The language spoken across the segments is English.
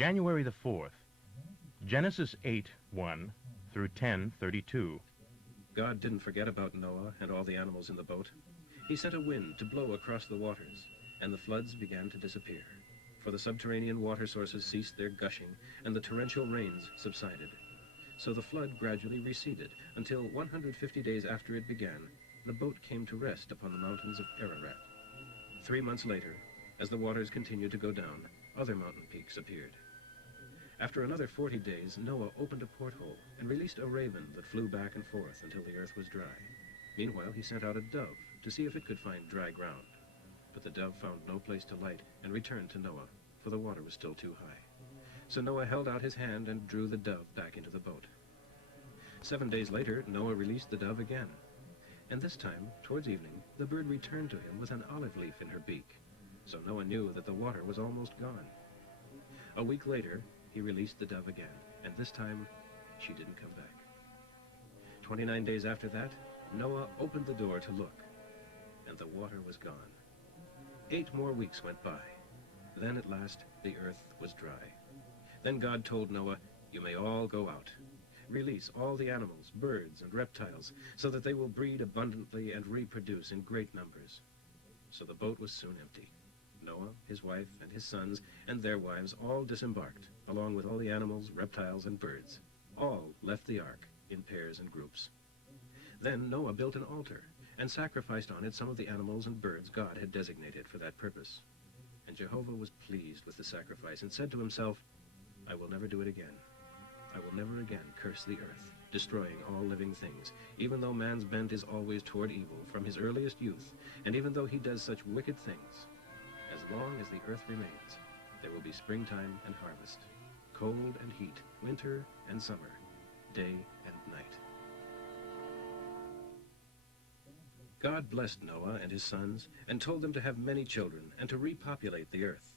January the 4th, Genesis 8:1 through 10:32. God didn't forget about Noah and all the animals in the boat. He sent a wind to blow across the waters, and the floods began to disappear. For the subterranean water sources ceased their gushing, and the torrential rains subsided. So the flood gradually receded, until 150 days after it began, the boat came to rest upon the mountains of Ararat. 3 months later, as the waters continued to go down, other mountain peaks appeared. After another 40 days, Noah opened a porthole and released a raven that flew back and forth until the earth was dry. Meanwhile, he sent out a dove to see if it could find dry ground. But the dove found no place to light and returned to Noah, for the water was still too high. So Noah held out his hand and drew the dove back into the boat. 7 days later, Noah released the dove again. And this time, towards evening, the bird returned to him with an olive leaf in her beak. So Noah knew that the water was almost gone. A week later, he released the dove again, and this time, she didn't come back. 29 days after that, Noah opened the door to look, and the water was gone. 8 more weeks went by. Then at last, the earth was dry. Then God told Noah, "You may all go out. Release all the animals, birds, and reptiles, so that they will breed abundantly and reproduce in great numbers." So the boat was soon empty. Noah, his wife, and his sons, and their wives all disembarked, along with all the animals, reptiles, and birds. All left the ark in pairs and groups. Then Noah built an altar and sacrificed on it some of the animals and birds God had designated for that purpose. And Jehovah was pleased with the sacrifice and said to himself, "I will never do it again. I will never again curse the earth, destroying all living things, even though man's bent is always toward evil from his earliest youth, and even though he does such wicked things. As long as the earth remains, there will be springtime and harvest, cold and heat, winter and summer, day and night." God blessed Noah and his sons and told them to have many children and to repopulate the earth.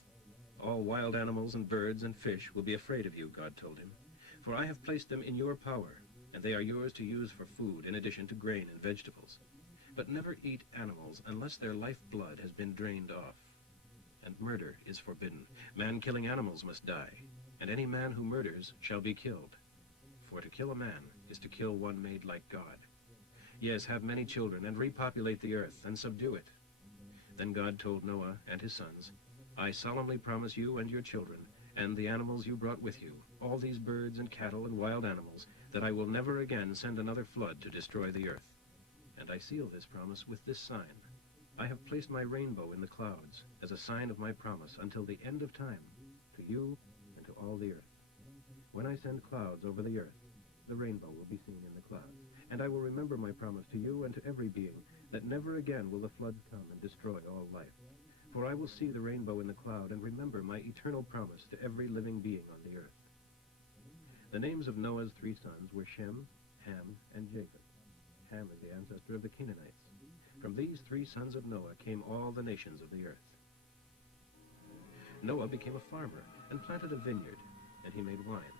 "All wild animals and birds and fish will be afraid of you," God told him, "for I have placed them in your power, and they are yours to use for food in addition to grain and vegetables. But never eat animals unless their lifeblood has been drained off. And murder is forbidden. Man-killing animals must die, and any man who murders shall be killed. For to kill a man is to kill one made like God. Yes, have many children, and repopulate the earth, and subdue it." Then God told Noah and his sons, "I solemnly promise you and your children, and the animals you brought with you, all these birds and cattle and wild animals, that I will never again send another flood to destroy the earth. And I seal this promise with this sign. I have placed my rainbow in the clouds as a sign of my promise until the end of time, to you and to all the earth. When I send clouds over the earth, the rainbow will be seen in the clouds. And I will remember my promise to you and to every being, that never again will the floods come and destroy all life. For I will see the rainbow in the cloud and remember my eternal promise to every living being on the earth." The names of Noah's 3 sons were Shem, Ham, and Japheth. Ham is the ancestor of the Canaanites. From these 3 sons of Noah came all the nations of the earth. Noah became a farmer and planted a vineyard, and he made wine.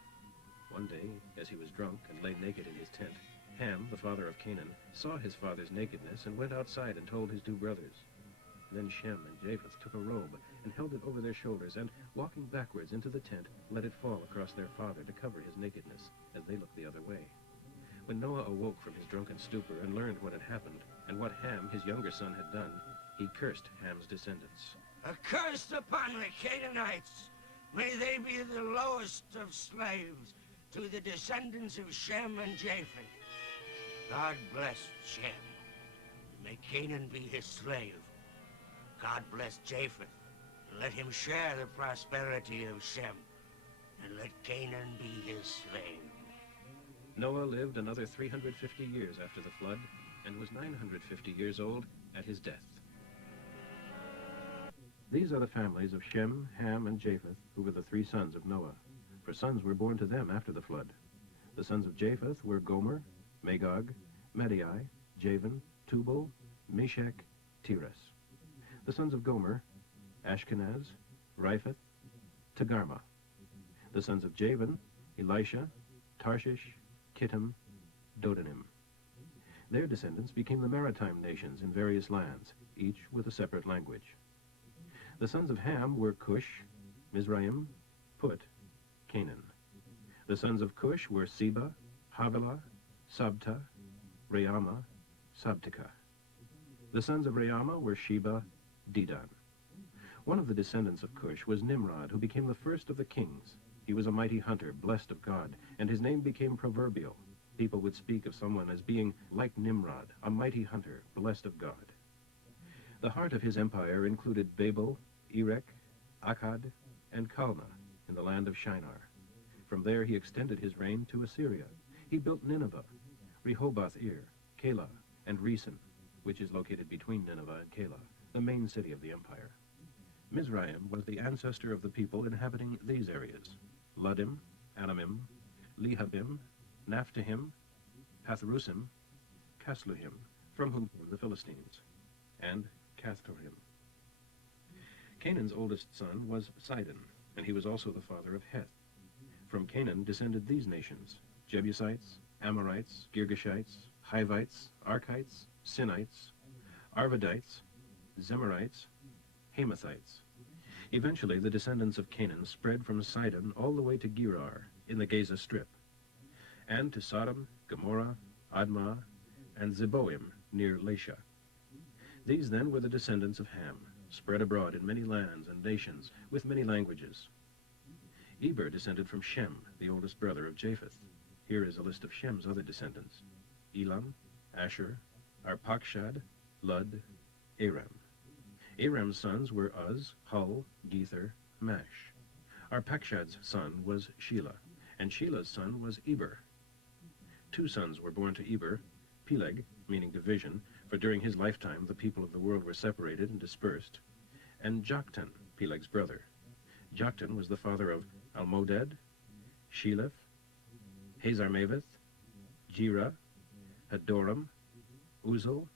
One day, as he was drunk and lay naked in his tent, Ham, the father of Canaan, saw his father's nakedness and went outside and told his 2 brothers. Then Shem and Japheth took a robe and held it over their shoulders and, walking backwards into the tent, let it fall across their father to cover his nakedness, as they looked the other way. When Noah awoke from his drunken stupor and learned what had happened, and what Ham, his younger son, had done, he cursed Ham's descendants. "Accursed upon the Canaanites! May they be the lowest of slaves to the descendants of Shem and Japheth. God bless Shem. May Canaan be his slave. God bless Japheth. Let him share the prosperity of Shem, and let Canaan be his slave." Noah lived another 350 years after the flood, and was 950 years old at his death. These are the families of Shem, Ham, and Japheth, who were the 3 sons of Noah, for sons were born to them after the flood. The sons of Japheth were Gomer, Magog, Madai, Javan, Tubal, Meshech, Tiras. The sons of Gomer, Ashkenaz, Riphath, Togarmah. The sons of Javan, Elisha, Tarshish, Kittim, Dodanim. Their descendants became the maritime nations in various lands, each with a separate language. The sons of Ham were Cush, Mizraim, Put, Canaan. The sons of Cush were Seba, Havilah, Sabta, Reama, Sabtika. The sons of Reama were Sheba, Dedan. One of the descendants of Cush was Nimrod, who became the first of the kings. He was a mighty hunter, blessed of God, and his name became proverbial. People would speak of someone as being like Nimrod, a mighty hunter, blessed of God. The heart of his empire included Babel, Erech, Akkad, and Calneh in the land of Shinar. From there he extended his reign to Assyria. He built Nineveh, Rehoboth-ir, Calah, and Resen, which is located between Nineveh and Calah, the main city of the empire. Mizraim was the ancestor of the people inhabiting these areas: Ludim, Anamim, Lehabim, Naphtahim, Pathrusim, Casluhim, from whom came the Philistines, and Caphtorim. Canaan's oldest son was Sidon, and he was also the father of Heth. From Canaan descended these nations: Jebusites, Amorites, Girgashites, Hivites, Archites, Sinites, Arvadites, Zemarites, Hamathites. Eventually, the descendants of Canaan spread from Sidon all the way to Gerar in the Gaza Strip, and to Sodom, Gomorrah, Admah, and Zeboim near Lasha. These then were the descendants of Ham, spread abroad in many lands and nations with many languages. Eber descended from Shem, the oldest brother of Japheth. Here is a list of Shem's other descendants: Elam, Asher, Arpachshad, Lud, Aram. Aram's sons were Uz, Hul, Gether, Mash. Arpachshad's son was Shelah, and Shelah's son was Eber. Two sons were born to Eber: Peleg, meaning division, for during his lifetime the people of the world were separated and dispersed, and Joktan, Peleg's brother. Joktan was the father of Almodad, Sheleph, Hazarmaveth, Jirah, Hadoram, Uzal,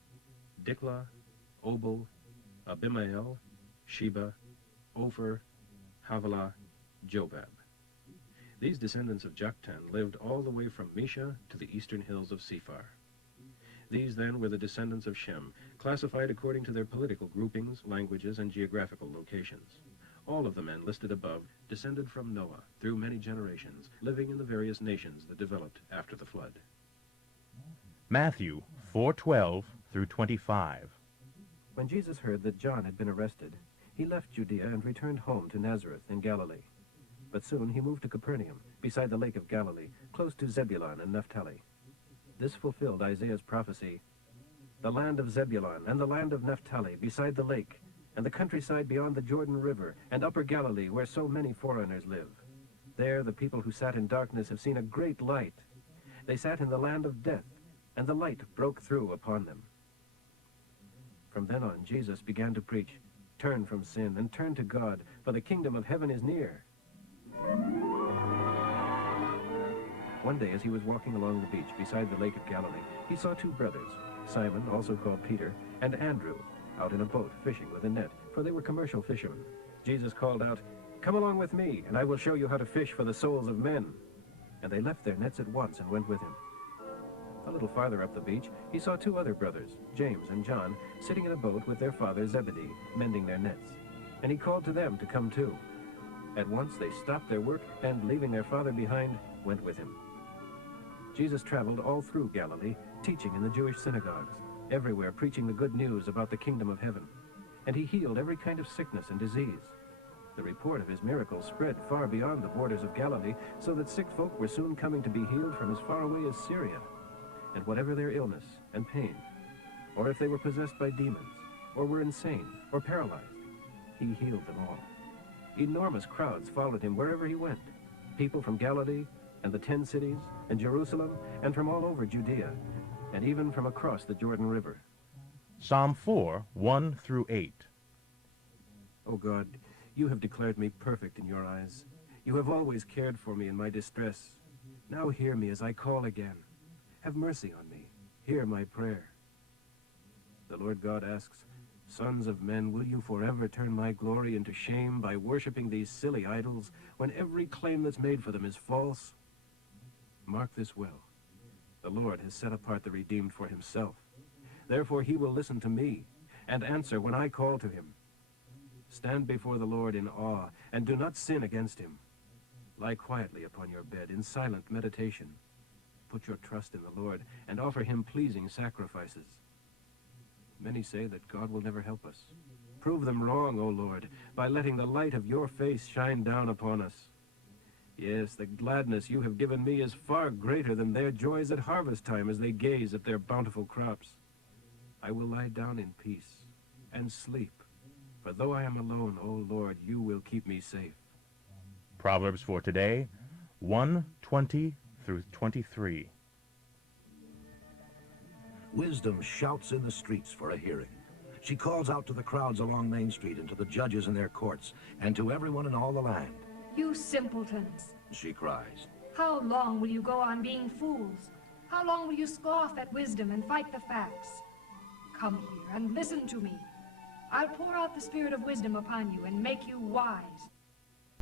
Diklah, Obal, Abimael, Sheba, Ophir, Havilah, Jobab. These descendants of Joktan lived all the way from Mesha to the eastern hills of Sephar. These then were the descendants of Shem, classified according to their political groupings, languages, and geographical locations. All of the men listed above descended from Noah through many generations, living in the various nations that developed after the flood. Matthew 4:12 through 25. When Jesus heard that John had been arrested, he left Judea and returned home to Nazareth in Galilee. But soon he moved to Capernaum, beside the lake of Galilee, close to Zebulun and Naphtali. This fulfilled Isaiah's prophecy: "The land of Zebulun and the land of Naphtali, beside the lake, and the countryside beyond the Jordan River, and upper Galilee, where so many foreigners live. There the people who sat in darkness have seen a great light. They sat in the land of death, and the light broke through upon them." From then on, Jesus began to preach, "Turn from sin and turn to God, for the kingdom of heaven is near." One day, as he was walking along the beach beside the lake of Galilee, he saw two brothers, Simon, also called Peter, and Andrew, out in a boat fishing with a net, for they were commercial fishermen. Jesus called out, "Come along with me, and I will show you how to fish for the souls of men." And they left their nets at once and went with him. A little farther up the beach, he saw two other brothers, James and John, sitting in a boat with their father Zebedee, mending their nets. And he called to them to come too. At once they stopped their work and, leaving their father behind, went with him. Jesus traveled all through Galilee, teaching in the Jewish synagogues, everywhere preaching the good news about the kingdom of heaven. And he healed every kind of sickness and disease. The report of his miracles spread far beyond the borders of Galilee, so that sick folk were soon coming to be healed from as far away as Syria. And whatever their illness and pain, or if they were possessed by demons, or were insane, or paralyzed, he healed them all. Enormous crowds followed him wherever he went, people from Galilee and the 10 cities, and Jerusalem, and from all over Judea, and even from across the Jordan River. Psalm 4:1 through 8. O God, you have declared me perfect in your eyes. You have always cared for me in my distress. Now hear me as I call again. Have mercy on me. Hear my prayer. The Lord God asks, "Sons of men, will you forever turn my glory into shame by worshiping these silly idols when every claim that's made for them is false?" Mark this well. The Lord has set apart the redeemed for himself. Therefore he will listen to me and answer when I call to him. Stand before the Lord in awe and do not sin against him. Lie quietly upon your bed in silent meditation. Put your trust in the Lord and offer him pleasing sacrifices. Many say that God will never help us. Prove them wrong, O Lord, by letting the light of your face shine down upon us. Yes, the gladness you have given me is far greater than their joys at harvest time as they gaze at their bountiful crops. I will lie down in peace and sleep, for though I am alone, O Lord, you will keep me safe. Proverbs for today, 1:20 through 23. Wisdom shouts in the streets for a hearing. She calls out to the crowds along Main Street and to the judges in their courts and to everyone in all the land. You simpletons! She cries. How long will you go on being fools? How long will you scoff at wisdom and fight the facts? Come here and listen to me. I'll pour out the spirit of wisdom upon you and make you wise.